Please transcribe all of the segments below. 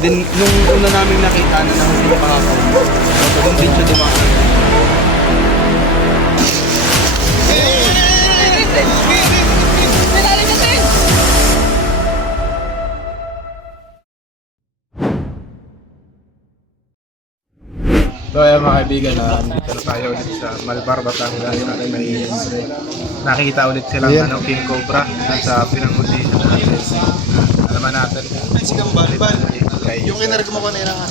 Then, nung una namin nakita na nahuli yung kahapon, doon din siya dumaan. So ayan mga kaibigan, dito na tayo ulit sa Malbar, Batangas. At may nakita ulit silang King Cobra sa pinang-condition natin. Alaman natin Yung kinarag mo kanina nga.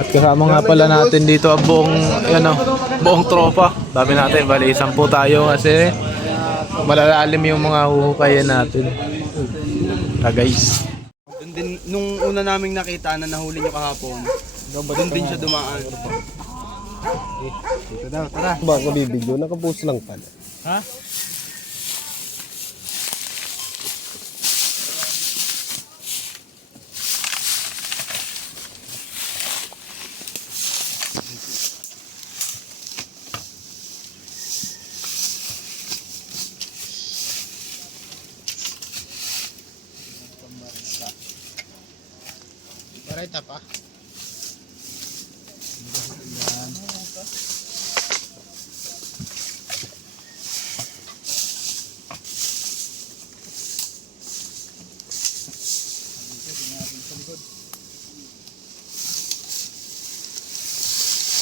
at kasama nga pala natin dito ang buong tropa. Dami natin, bali 10 tayo kasi malalalim yung mga huhukayan natin. Guys. Doon din, nung una naming nakita na nahuli yung kahapon, doon din siya dumaan. Dito daw, tara. Ba, kabibigyo, nakapost lang pala. Ha? Parita pa.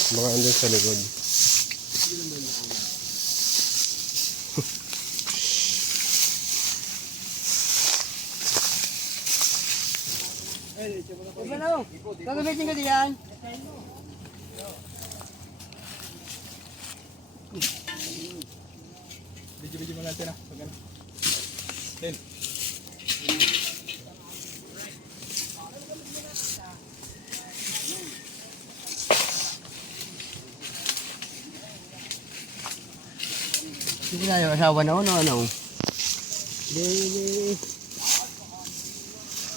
Mga andun sa likod. Gagamitin ko diyan. Video mo natin pag ano. Then. Hindi na yung asawa na ano.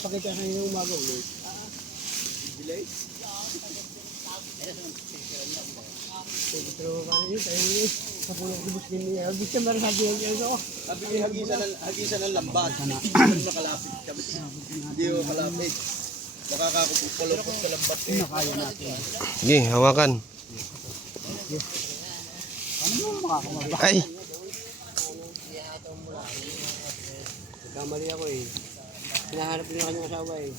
Pakita kayo yung umaga ulit. Delay? Pero paano yun? Tayo yun. Sa pulang kubos din niya. Hindi siya marasagi yung ito. Sabi ko, hagisan ng lambat. Hindi makalapit kami. Hindi ko kalapit. Nakakakupulupot sa lambat eh. Kaya natin. Sige, hawakan. Ay! Kamali ako eh. Hinahanap ko yung kanyang asawa eh.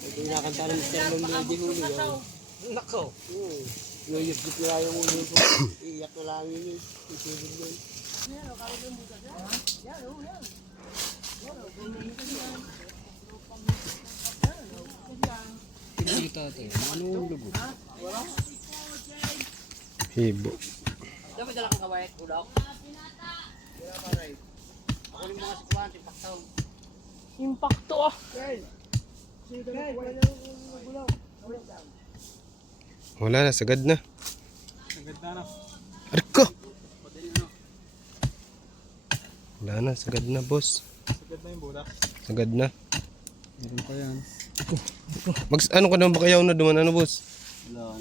Ito yung nakanta ng Mr. Lomblady huli. Nako! Nuyusdip na lang yung ulo ko. Iiyak na lang yun eh. Isipin yun. Kita ito eh. Ano yung lugo? Hibo. Dapat dala kang kawait, ulok. Ako yung mga sikuan, impactaw. Impacto ah. Wala na, sagad na. Sagad na. Arko! Wala na, sagad na boss. Sagad na yung bulak. Sagad na. Meron pa yan. Ano ka naman ba kayaw na duman ano boss? Wala.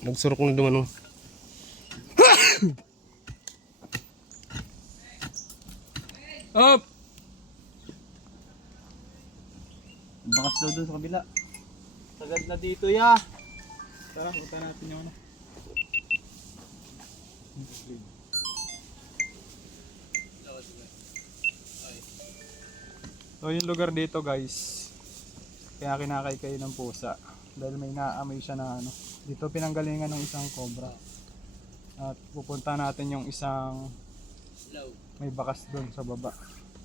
Nagsurok na duman. Up! Bakas daw doon sa kabila. Sagad na dito ya. Tara, punta natin yung ano. So yung lugar dito guys, kaya kinakay kayo ng pusa dahil may naamoy siya na ano. Dito pinanggalingan ng isang cobra. At pupunta natin yung isang may bakas doon sa baba.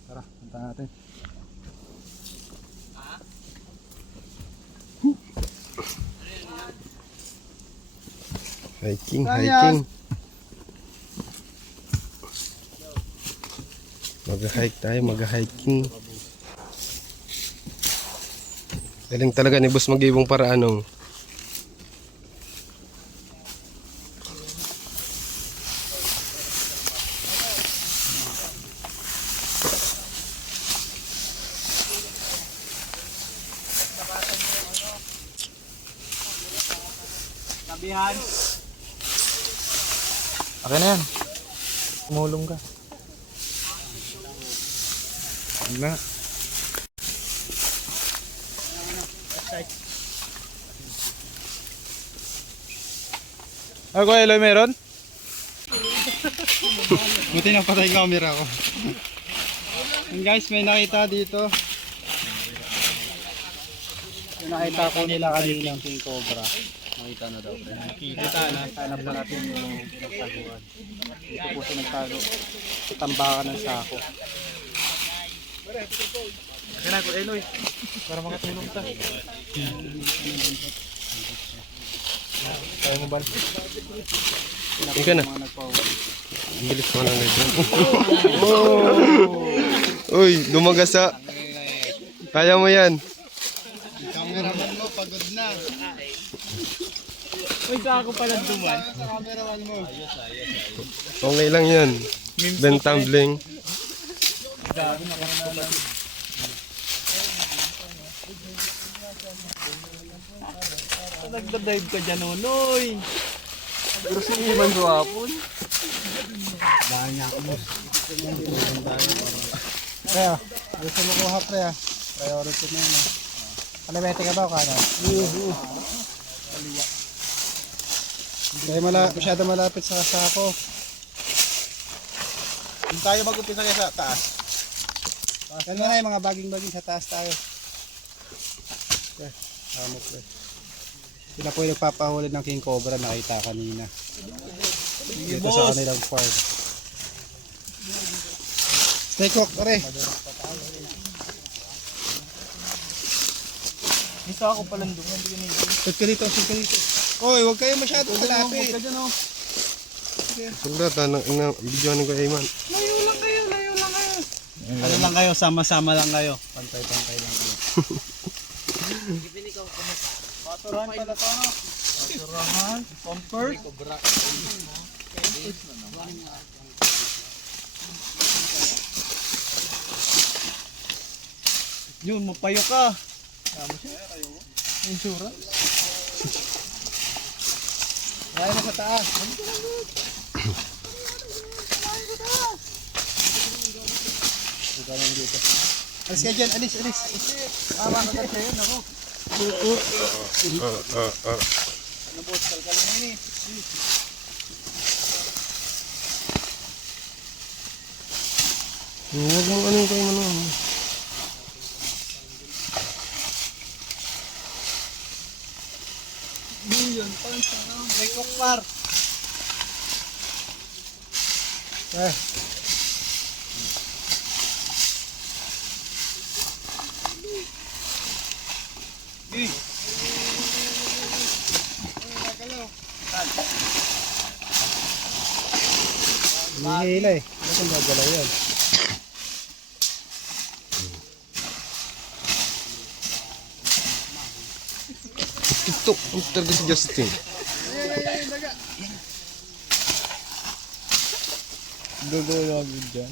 Tara, punta natin. Hiking. Mag-hike tayo, mag-hiking. Galing talaga ni boss mag-ibong paraanong. Sabihan. Okay na yan. Tumulong ka. Wala. Ako, Eloy, meron? Buti na patay camera ko. And guys, may nakita dito. Yung nakita ko nila kanina king cobra. Nakita na daw. Nakita na. Hanap pa natin yung pinagtaguan. Dito po siya nagtago. Tambakan ng sako. Kaya ko, Eloy. Para makatulong ta. Kaya mo ba? Ika na. Bilis mo lang ito. Uy, gumagasa. Kaya mo yan. Cameraman mo, pagod na. Uy, saan ako pala duman? Cameraman mo. Okay lang yan. Ben tumbling. Nagdadive ka dyan, Nonoy. Pero sa iman hapon. Kaya, gusto mo kuha pre ah. Priority na yun ah. Kalawete ka ba o kanan? Kaya masyado malapit sa sako. Kung tayo mag-umpisa kayo sa taas. Yan na yung mga baging-baging sa taas tayo. Okay, hamok pre. Sila po yung nagpapahuli ng king cobra nakita kanina. Dito sa kanilang farm. Snake hook, pare. Isa ako palang dungan, hindi ka nito. Sit ka dito, sit ka dito. Oy, huwag kayo masyado malapit. Huwag ka dyan, oh. Sugda, video ko Ayman. Layo lang kayo. Ano lang kayo, sama-sama lang kayo. Pantay-pantay lang kayo. Paturahan pala to, no? Turahan, comfort. Yun, mapayo ka. Insurance. Kaya na sa taas. Alis ka dyan, alis. Tama ka kasi yun, ako. Huwag mo ano kayo ano. Snake hook, par. Hihila eh. Ba't ang gagalaw yan? Ito, ang talaga si Justin. Dugo lang yun dyan.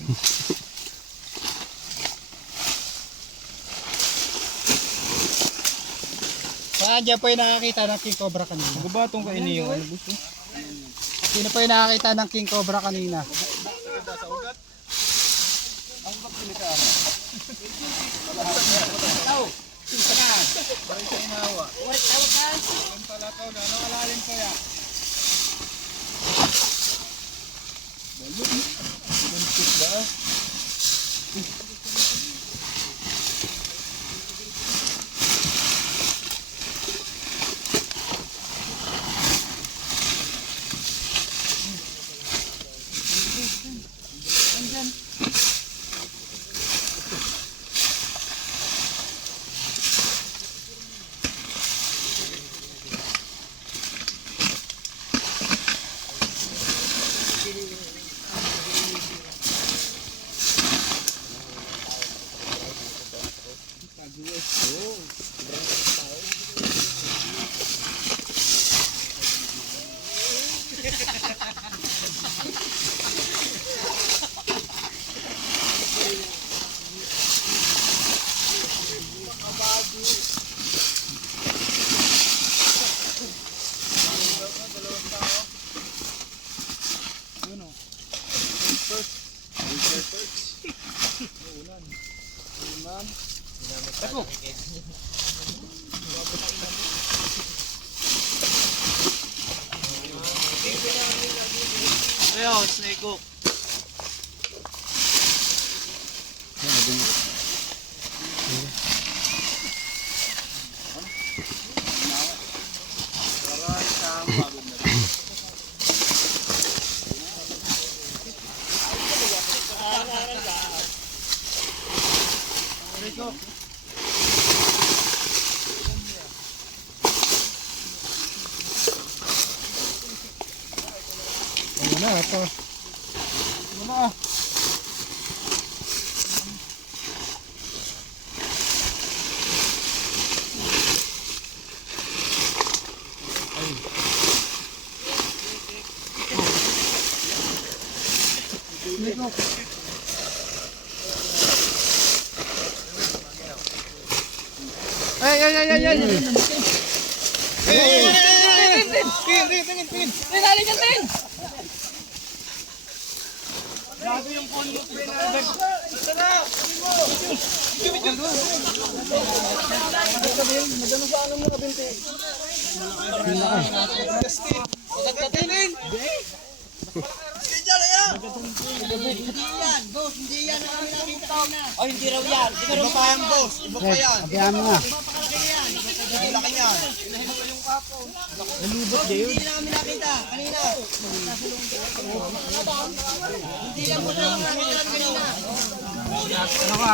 Saan dyan po yung nakakita ng king cobra kanina? Gubatong ka ini yung ano gusto. Sino po yung nakakita ng king cobra kanina? Ayo, snake hook. Ano na ito? Ano na? Ay, ay, ay, ay, ay. Oh, hindi raw yan. Iba pa yan, boss. Iba pa yan. Kaya mo nga. Ang laki niyan. Hindi na kami nakita kanina. Hindi lang mo na nakita kanina. Ano ka?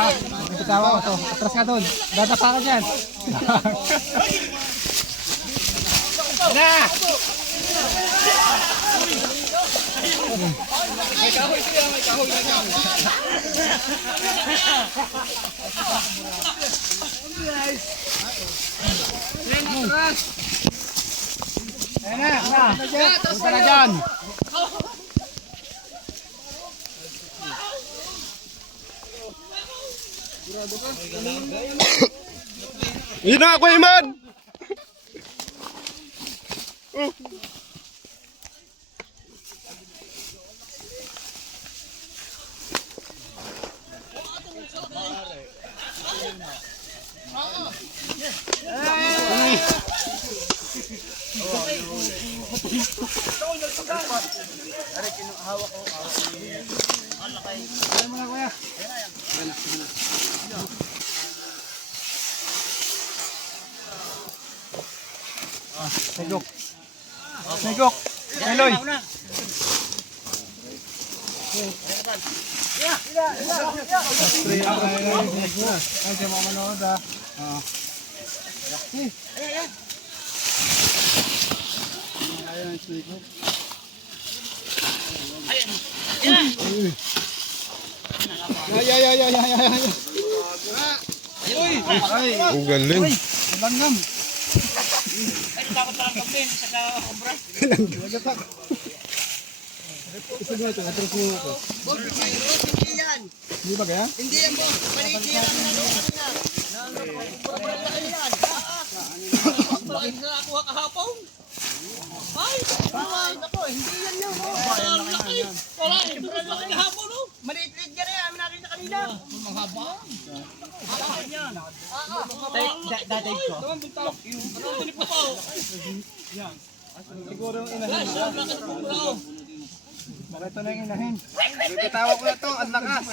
Bitawa ko to. Atras ka doon. Dadapa ka dyan. Na! Ayan na. Punta na dyan. Yun na ako, Iman! Segok. Segok. Eloy. Ay, siya mga manood ah. Ayan, segok. Ay, ay, ay, ay, ay, ay. Ay, Ang galing. langgam. Boss, hindi yan. Hindi ba kaya? Hindi yan, boss. Maliki yan kami na doon kanina. Sobrang laki yan. Bakit na nakuha kahapon? Ay, nako, hindi yan yan. Ang laki. Wala, sobrang laki kahapon, no? Maliit-liit yan yan. Nakita kanina. Mahaba. Mahaba yan. Datay ko. Siguro yung inahin. Baka ito na yung inahin. Bitawa ko na to, ang lakas.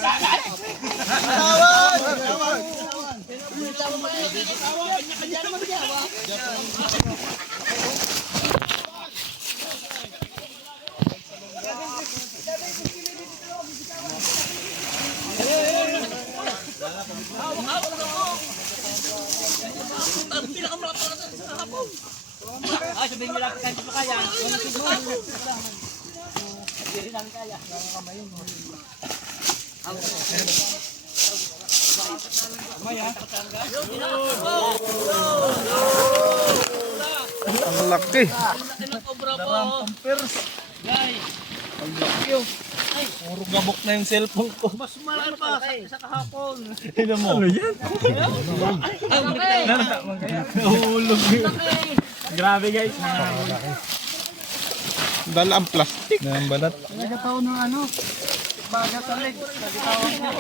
Ay, sabihin nyo lang kung kanito kaya. Hindi rin namin kaya. Ang laki. Puro gabok na yung cellphone ko. Mas malaki pa sa kahapon. Tignan mo. Ano yan? Nahulog yun. Grabe guys. Dala ang plastic. Nang balat. Nagkataon ng ano, bagat sa leg. Nagkataon niya.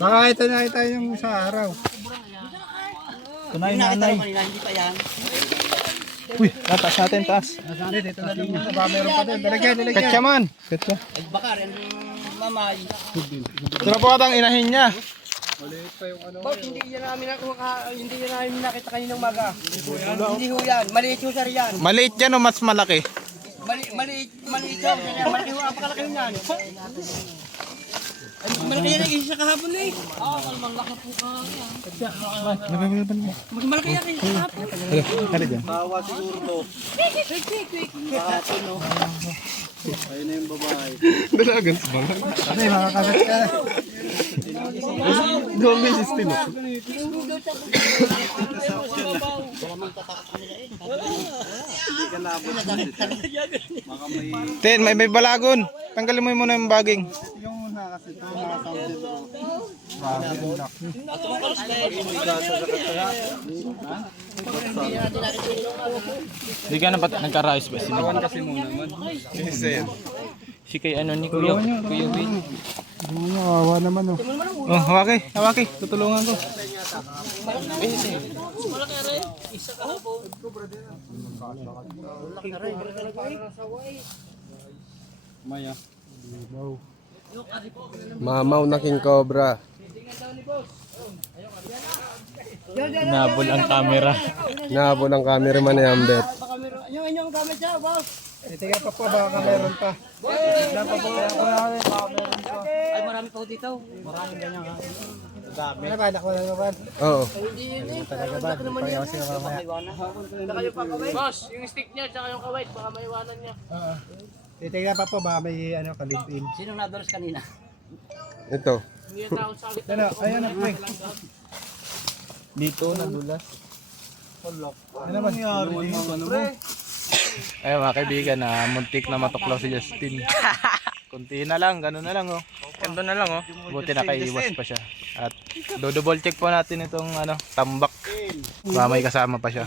Baka ito na tayo yung sa araw. Ito na yung Nakita nanay. ko kanina, hindi pa yan. Uy, taas natin, taas. Dito na lang muna. Ba, meron pa din. Dalagyan. Katsa man. Katsa. Ay, bakar, yan mamay. Ito na po atang inahin niya. Boss, hindi yan namin nakita kaninang maga. Hindi ho yan. Maliit ho sir yan. Maliit yan o mas malaki? Maliit yan. Malaki ho, apakalaki ho yan. Ay, malaki yan yung isa kahapon eh. Malaki po Mas malaki yan yung isa kahapon. Tali dyan. Bawa siguro to. Kahapon, no? Ayun na yung babae. Dalagan sa bangan. Ano yung makakagat ka? Doon may system. Hindi ka labot. Baka may... Ten, may balagon. Tanggalin mo muna yung baging. Yung muna kasi ito, nakasounded ko. Hindi ka na ba nagka-rice ba? Siniwan kasi muna man. Si kay ano ni Kuya Will. Awa naman oh. Oh, hawaki. Tutulungan ko. Maya. Mamaw na king cobra. Nabol ang camera. Nabo ng cameraman ni Ambet. Yung inyong gamit siya, boss. Titingnan pa po, baka meron pa. Tignan pa po, baka meron pa. Ay, marami pa ho dito. Ano ba, nakuha na naman? Oo. Talaga ba? Payaw siya mamaya. Boss, yung stick niya, tsaka yung kawait, baka maiwanan niya. Titingnan pa po, baka may ano, kalipin. Sino nadoros kanina? Ito. Ano, ayun na po eh. Dito nadulas. Ano nangyari dito? Ay mga kaibigan, muntik na matuklaw si Justin. Kunti na lang, gano'n na lang oh. Ganto na lang oh. Buti nakaiwas pa siya. At double check po natin itong ano, tambak. Baka may kasama pa siya.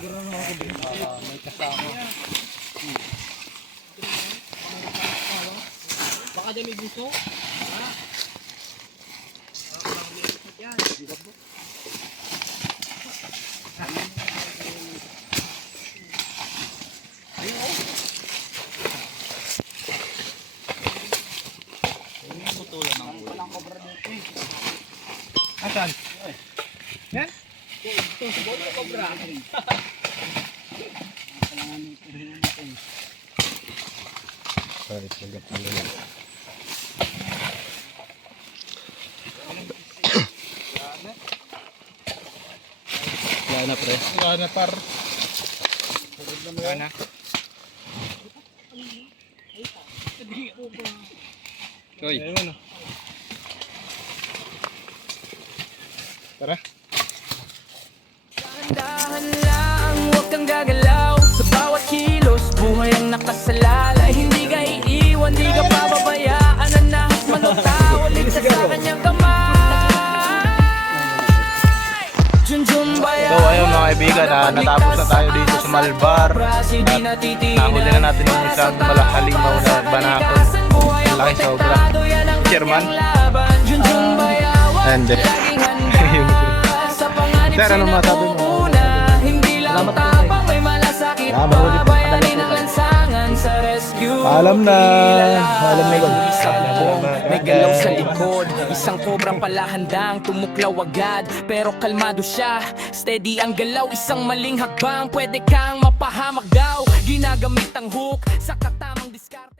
Baka dyan may buso. Asan? Yan? Ay, nagat na naman. Wala na pre. Wala na par. Wala na. Koy. Ayun oh. Tara. Dahan lang, huwag kang gagalaw. Sa bawat kilos, buhay ang nakasalalay. Hindi ka iiwan, di ka pababayaan. Ang nahas manutawalit sa kanyang kamay. Junjun bayan. So ayun mga kaibigan, natapos na tayo dito sa Malbar. Nahuli na natin yung isang malakalimaw na banakon. Laki sobra. Chairman. And yung Sir, ano masabi mo? Salamat po. Alam na. Alam na. May galaw sa likod, isang kobrang pala handang tumuklaw agad. Pero kalmado siya, steady ang galaw. Isang maling hakbang, pwede kang mapahamak daw. Ginagamit ang hook sa katamang diskarte.